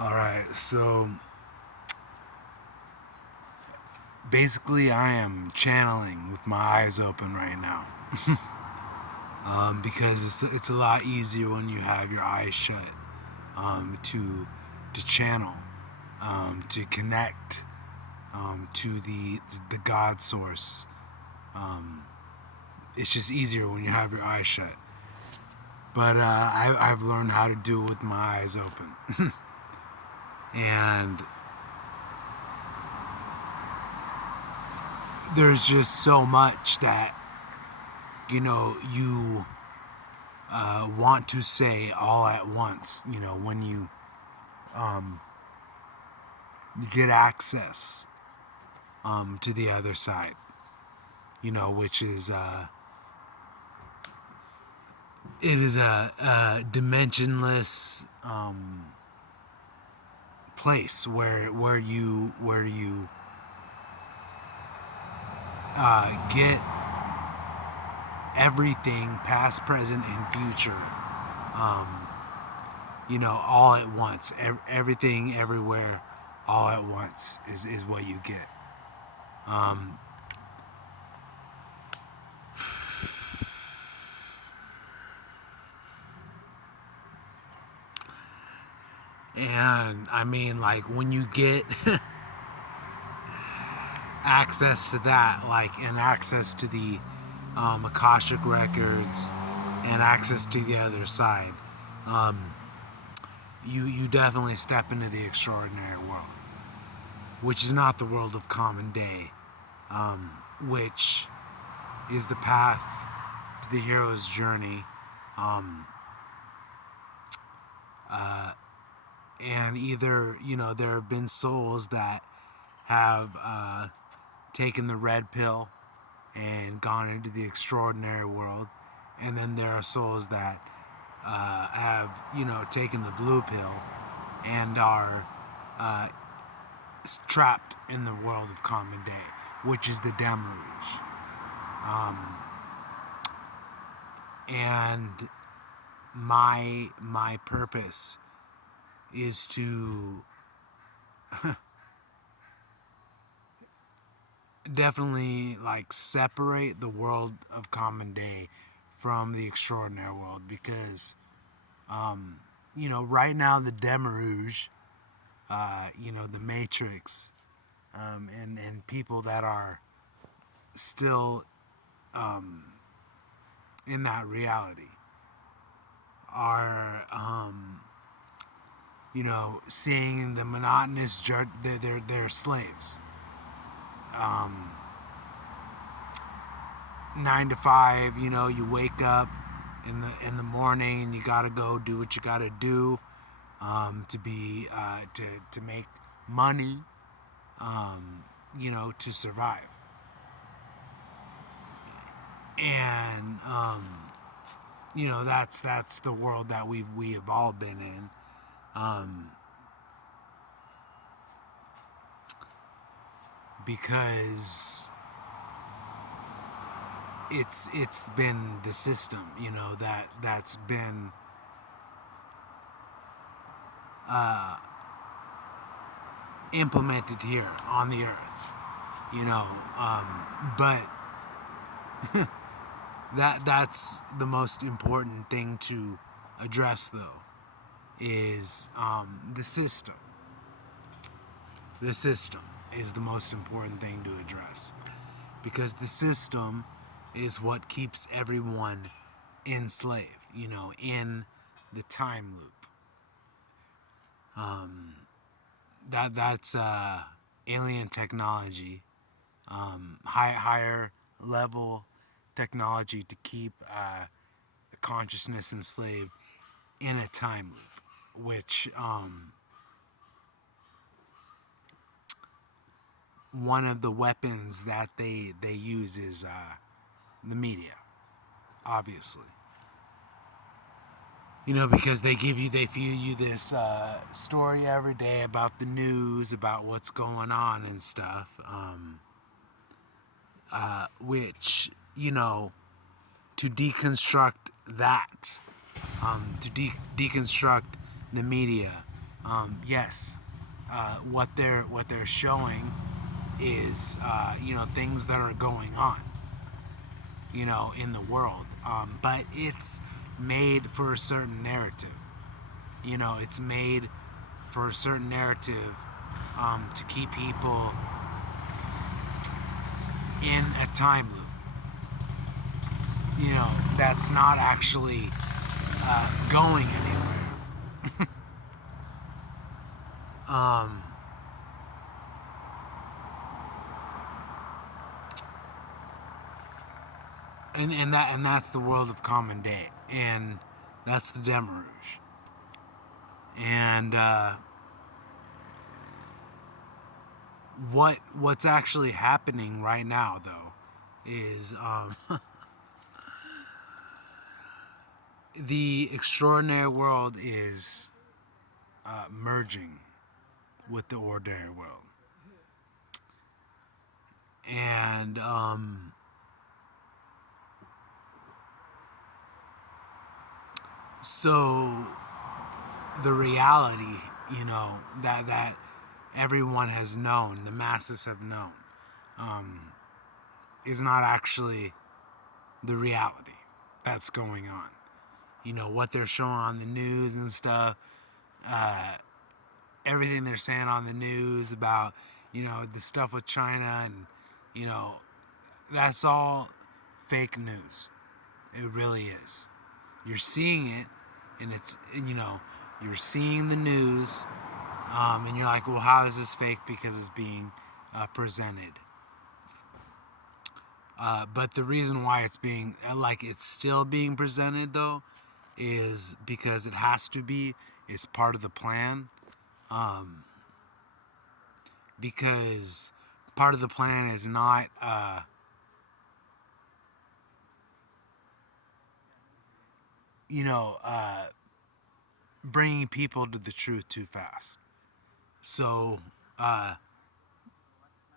Alright, so basically, I am channeling with my eyes open right now. Because it's a lot easier when you have your eyes shut, to channel, to connect, to the God source. It's just easier when you have your eyes shut. But I've learned how to do it with my eyes open. And there's just so much that, you want to say all at once, when you get access to the other side, which is, it is a dimensionless place where you get everything past, present, and future, all at once. Everything, everywhere, all at once is what you get. And I mean, like, when you get access to that, like, and access to the Akashic records, and access to the other side, you definitely step into the extraordinary world, which is not the world of common day, which is the path to the hero's journey. Um, and either, there have been souls that have taken the red pill and gone into the extraordinary world, and then there are souls that have, taken the blue pill and are trapped in the world of common day, which is the Demerouge. And my purpose is to definitely, like, separate the world of common day from the extraordinary world, because right now the Demerouge, the Matrix, and people that are still in that reality are, seeing the monotonous they're slaves. 9 to 5, you wake up in the morning, you gotta go do what you gotta do, to be to make money, to survive. And that's the world that we have all been in. Because it's been the system, that's been implemented here on the earth, but that's the most important thing to address, though, is the system. The system is the most important thing to address, because the system is what keeps everyone enslaved, in the time loop. That's alien technology, higher level technology to keep the consciousness enslaved in a time loop, which, one of the weapons that they use is the media, obviously. Because they feed you this story every day about the news, about what's going on and stuff, which, to deconstruct that, to deconstruct the media, Yes, what they're showing is things that are going on in the world, but it's made for a certain narrative. It's made for a certain narrative, to keep people in a time loop. That's not actually going anywhere. Um, and that's the world of Common Day, and that's the Demiurge. And what's actually happening right now, though, is the extraordinary world is merging with the ordinary world, and so the reality, that everyone has known, the masses have known, is not actually the reality that's going on. What they're showing on the news and stuff, everything they're saying on the news about, the stuff with China, and, you know, that's all fake news. It really is. You're seeing it, and you're seeing the news, and you're like, well, how is this fake? Because it's being presented. But the reason why it's being, it's still being presented, though, is because it has to be. It's part of the plan. Because part of the plan is not, bringing people to the truth too fast. So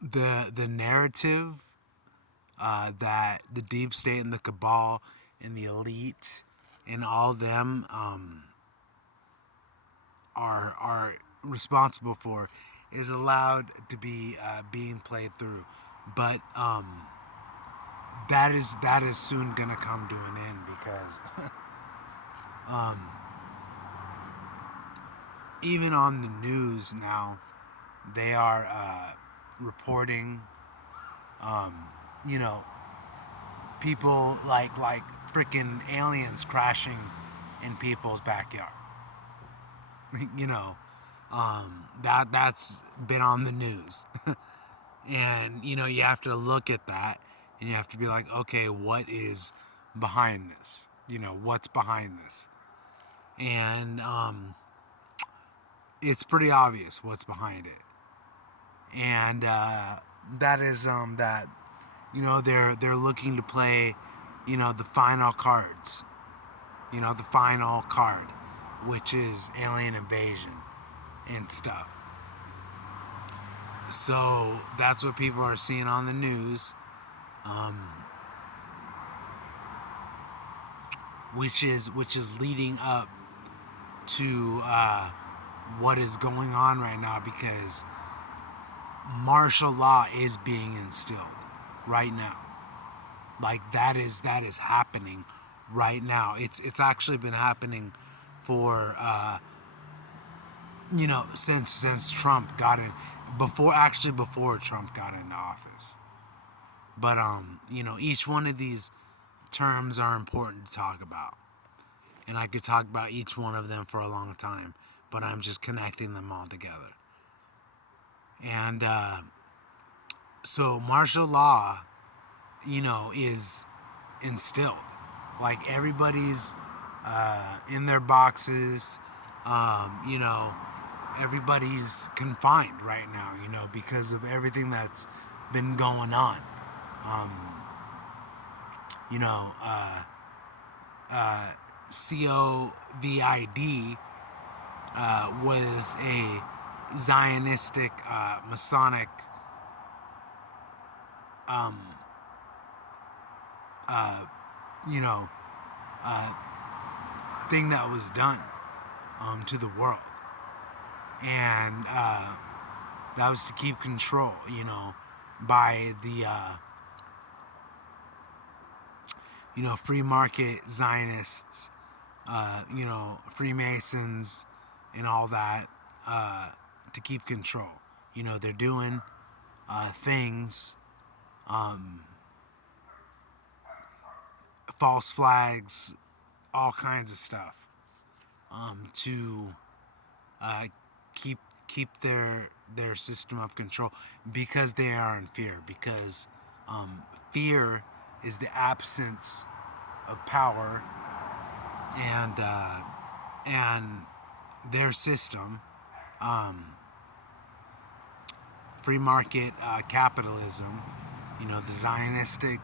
the narrative that the deep state and the cabal and the elite and all them are responsible for is allowed to be being played through, but that is soon gonna come to an end, because even on the news now, they are reporting, you know, people like freaking aliens crashing in people's backyard. you know, that's been on the news, and you have to look at that, and you have to be like, okay, what is behind this? What's behind this? And it's pretty obvious what's behind it, and that is that they're looking to play the final cards, the final card, which is alien invasion and stuff. So that's what people are seeing on the news, which is leading up to what is going on right now, because martial law is being instilled right now. That is happening right now. It's actually been happening for since Trump got in, before Trump got into office. But each one of these terms are important to talk about, and I could talk about each one of them for a long time, but I'm just connecting them all together. And so martial law, is instilled. Like, everybody's in their boxes. Everybody's confined right now, because of everything that's been going on. You know, COVID was a Zionistic, Masonic you know, thing that was done to the world. and that was to keep control, by the free market Zionists, Freemasons, and all that, to keep control. They're doing things, false flags, all kinds of stuff, to uh, keep their system of control, because they are in fear. Because fear is the absence of power, and their system, free market capitalism, the Zionistic,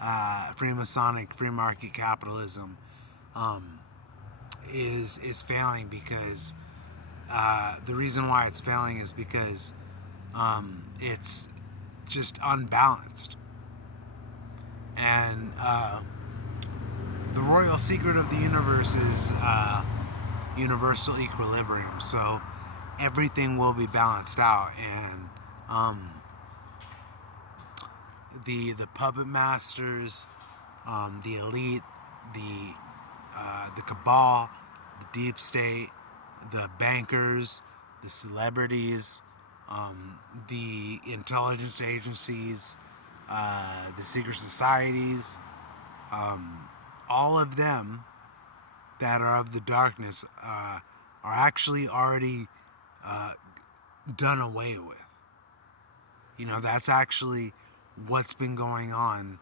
Freemasonic free market capitalism, is failing, because the reason why it's failing is because it's just unbalanced. And the royal secret of the universe is universal equilibrium. So everything will be balanced out, and the puppet masters, the elite, the cabal, the deep state, the bankers, the celebrities, the intelligence agencies, the secret societies, all of them that are of the darkness are actually already done away with. That's actually what's been going on,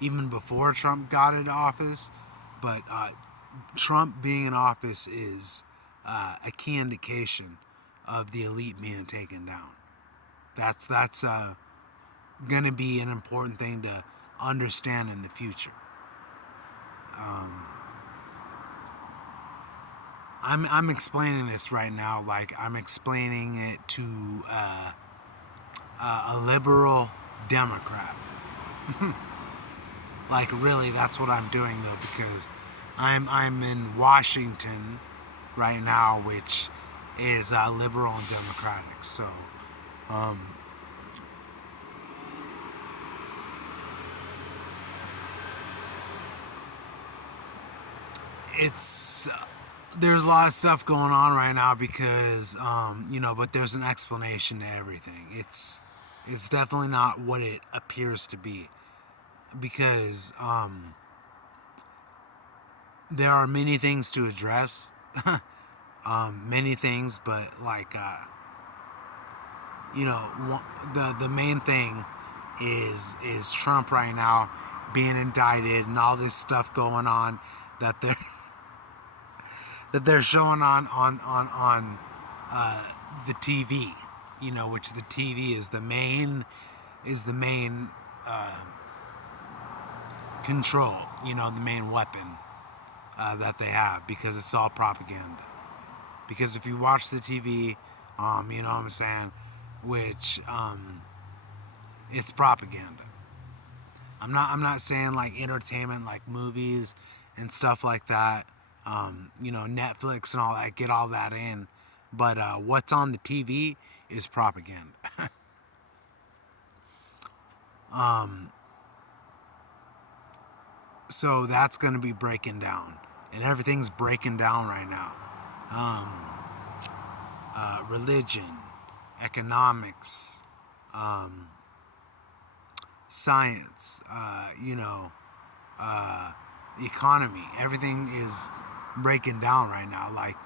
even before Trump got into office. But Trump being in office is a key indication of the elite being taken down. That's going to be an important thing to understand in the future. I'm explaining this right now like I'm explaining it to a liberal Democrat. Like, really, that's what I'm doing, though, because I'm in Washington right now, which is liberal and democratic. So it's there's a lot of stuff going on right now, because but there's an explanation to everything. It's definitely not what it appears to be, because there are many things to address, many things, but like the main thing is Trump right now being indicted, and all this stuff going on that they're showing on the TV, which the TV is the main control, the main weapon that they have, because it's all propaganda. Because if you watch the TV, you know what I'm saying, which it's propaganda. I'm not saying like entertainment, like movies and stuff like that. Netflix and all that, get all that in, but what's on the TV is propaganda. So that's going to be breaking down, and everything's breaking down right now. Religion, economics, science, the economy, everything is breaking down right now. Like,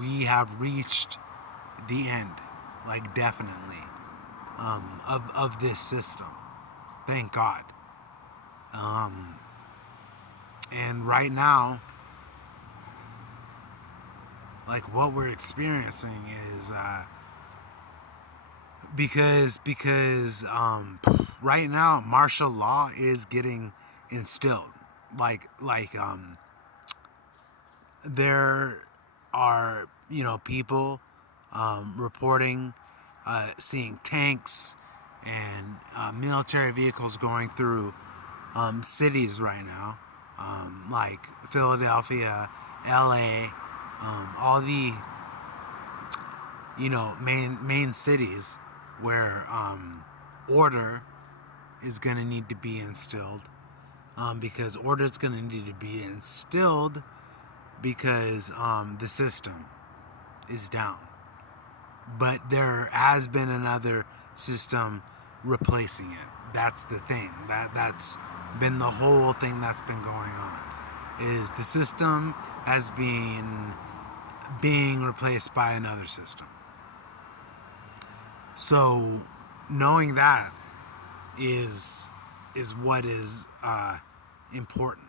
we have reached the end, like, definitely, of this system. Thank God. And right now, like, what we're experiencing is because right now martial law is getting instilled. Like there are people reporting seeing tanks and military vehicles going through cities right now, like Philadelphia, LA, All the main cities where order is going to need to be instilled, because order is going to need to be instilled because the system is down. But there has been another system replacing it. That's the thing. That's been the whole thing that's been going on. Is the system has been being replaced by another system. So knowing that is what is important.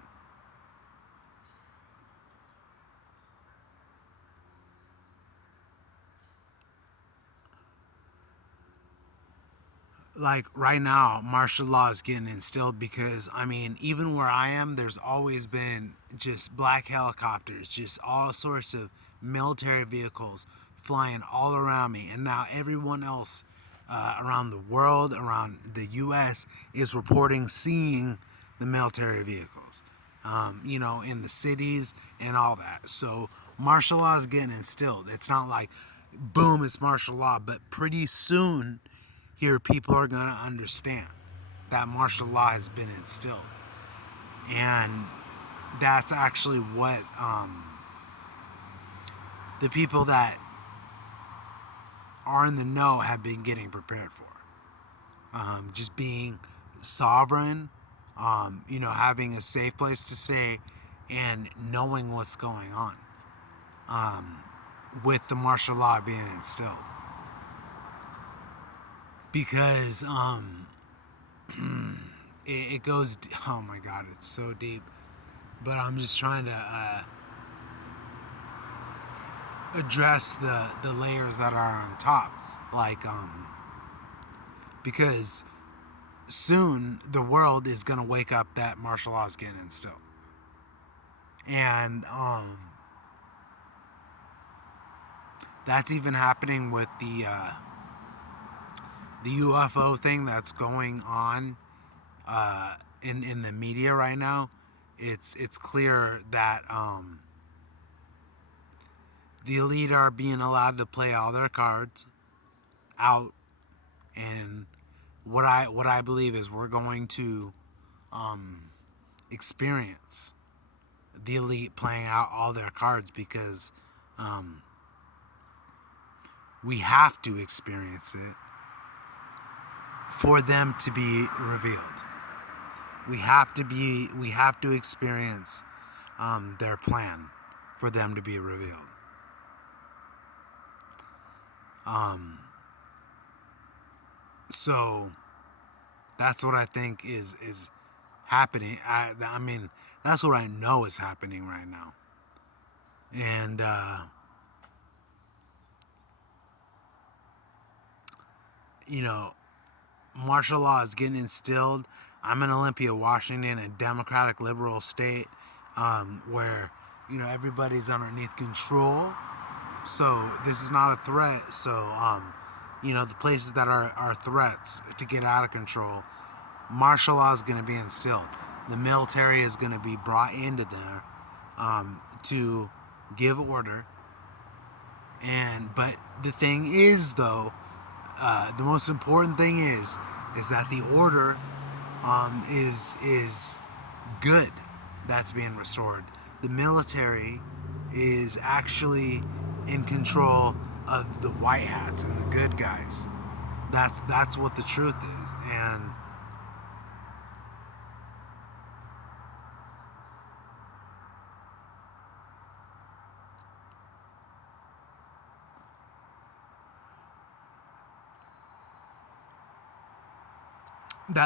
Like right now, martial law is getting instilled because I mean, even where I am, there's always been just black helicopters, just all sorts of military vehicles flying all around me, and now everyone else around the world, around the U.S., is reporting seeing the military vehicles, in the cities and all that. So martial law is getting instilled. It's not like boom, it's martial law, but pretty soon here people are going to understand that martial law has been instilled. And that's actually what the people that are in the know have been getting prepared for. Just being sovereign, having a safe place to stay, and knowing what's going on with the martial law being instilled. Because it goes, oh my god, it's so deep. But I'm just trying to address the layers that are on top. Like, because soon the world is going to wake up that martial law is getting instilled. And that's even happening with the UFO thing that's going on in the media right now. It's clear that the elite are being allowed to play all their cards out, and what I believe is we're going to experience the elite playing out all their cards because we have to experience it for them to be revealed. We have to experience their plan for them to be revealed. So that's what I think is happening. I mean, that's what I know is happening right now. And martial law is getting instilled. I'm in Olympia, Washington, a democratic liberal state where everybody's underneath control. So this is not a threat. So the places that are threats to get out of control, martial law is going to be instilled. The military is going to be brought into there to give order. But the thing is, though, the most important thing is that the order is good. That's being restored. The military is actually in control of the white hats and the good guys. That's what the truth is. And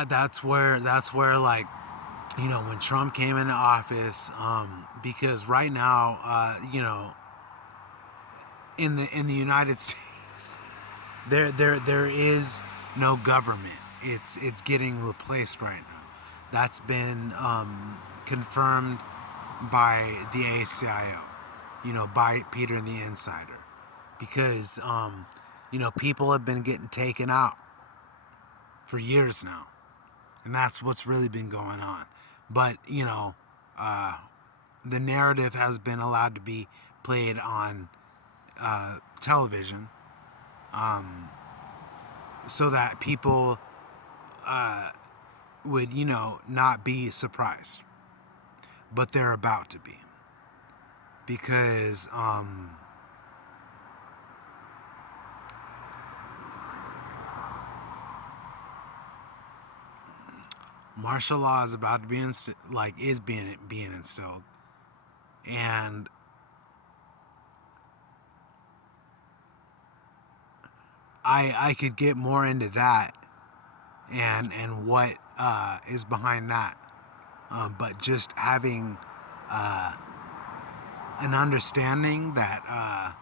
that's where like when Trump came into office, because right now in the United States there is no government. It's getting replaced right now. That's been confirmed by the ACIO, by Peter the Insider, because people have been getting taken out for years now, and that's what's really been going on. But the narrative has been allowed to be played on television, so that people would, not be surprised. But they're about to be. Because martial law is about to be being instilled, and I could get more into that and what is behind that, but just having an understanding that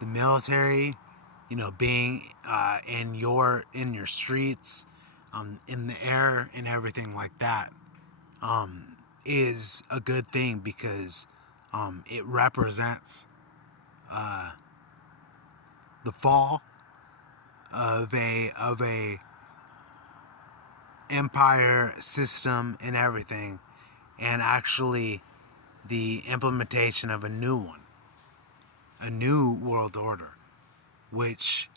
the military, being in your streets, in the air and everything like that, is a good thing, because it represents the fall of a empire system and everything, and actually the implementation of a new one, a new world order, which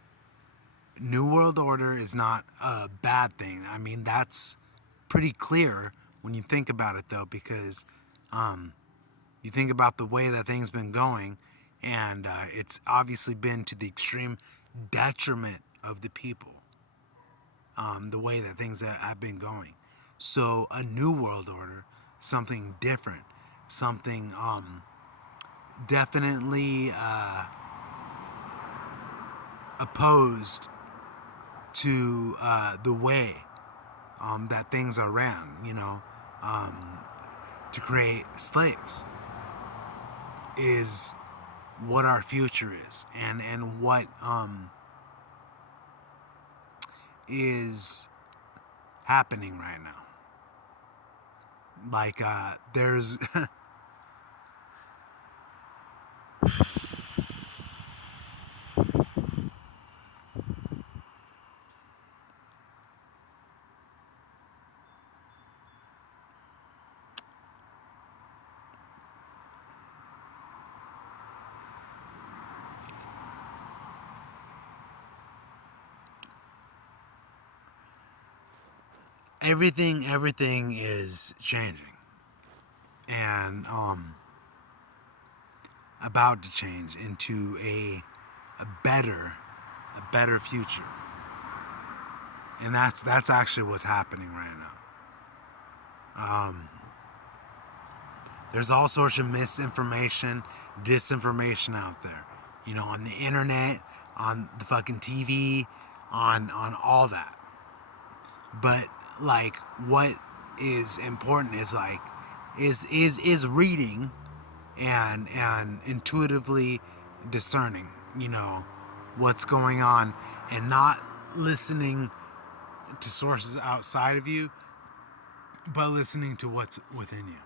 new world order is not a bad thing. I mean, that's pretty clear when you think about it, though, because you think about the way that things been going, and it's obviously been to the extreme detriment of the people, the way that things have been going. So a new world order, something different, something definitely opposed to the way that things are ran, to create slaves, is what our future is, and what is happening right now. Like there's everything is changing, and about to change into a better future. And that's actually what's happening right now. There's all sorts of misinformation, disinformation out there, on the internet, on the fucking TV, on all that. But like, what is important is like is reading and intuitively discerning, what's going on, and not listening to sources outside of you, but listening to what's within you,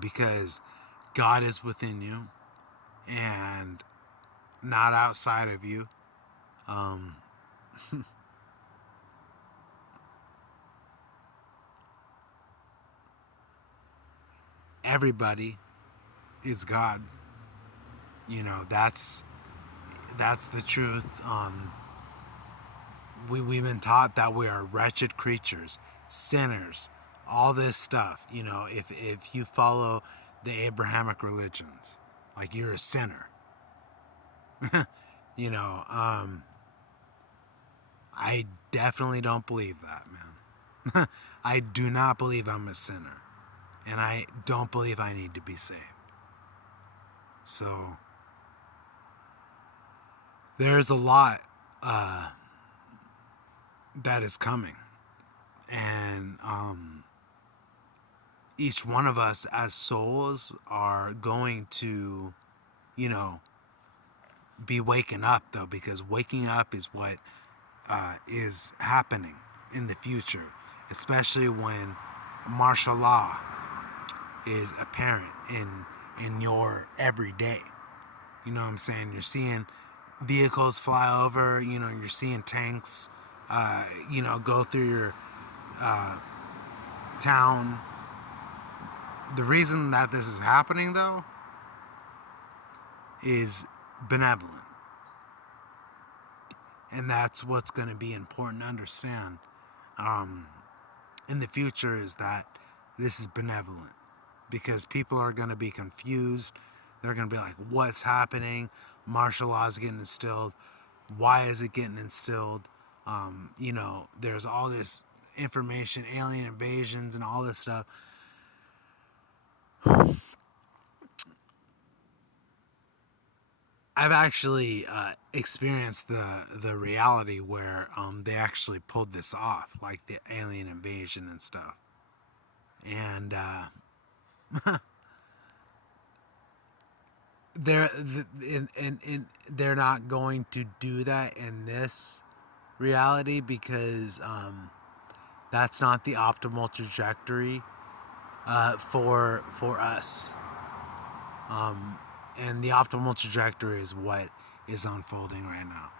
because God is within you and not outside of you. Everybody is God. That's the truth. We've been taught that we are wretched creatures, sinners, all this stuff. If you follow the Abrahamic religions, like, you're a sinner. I definitely don't believe that, man. I do not believe I'm a sinner, and I don't believe I need to be saved. So there's a lot that is coming, and each one of us as souls are going to, be waking up, though, because waking up is what is happening in the future, especially when martial law is apparent in your everyday. You know what I'm saying? You're seeing vehicles fly over. You're seeing tanks, go through your town. The reason that this is happening, though, is benevolent. And that's what's going to be important to understand in the future, is that this is benevolent, because people are going to be confused. They're going to be like, what's happening? Martial law is getting instilled. Why is it getting instilled? There's all this information, alien invasions, and all this stuff. I've actually experienced the reality where they actually pulled this off, like the alien invasion and stuff. And they're not going to do that in this reality, because that's not the optimal trajectory for us. And the optimal trajectory is what is unfolding right now.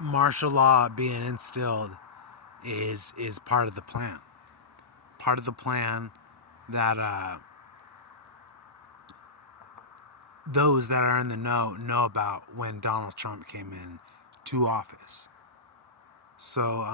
Martial law being instilled is part of the plan. Part of the plan that those that are in the know about when Donald Trump came in to office. So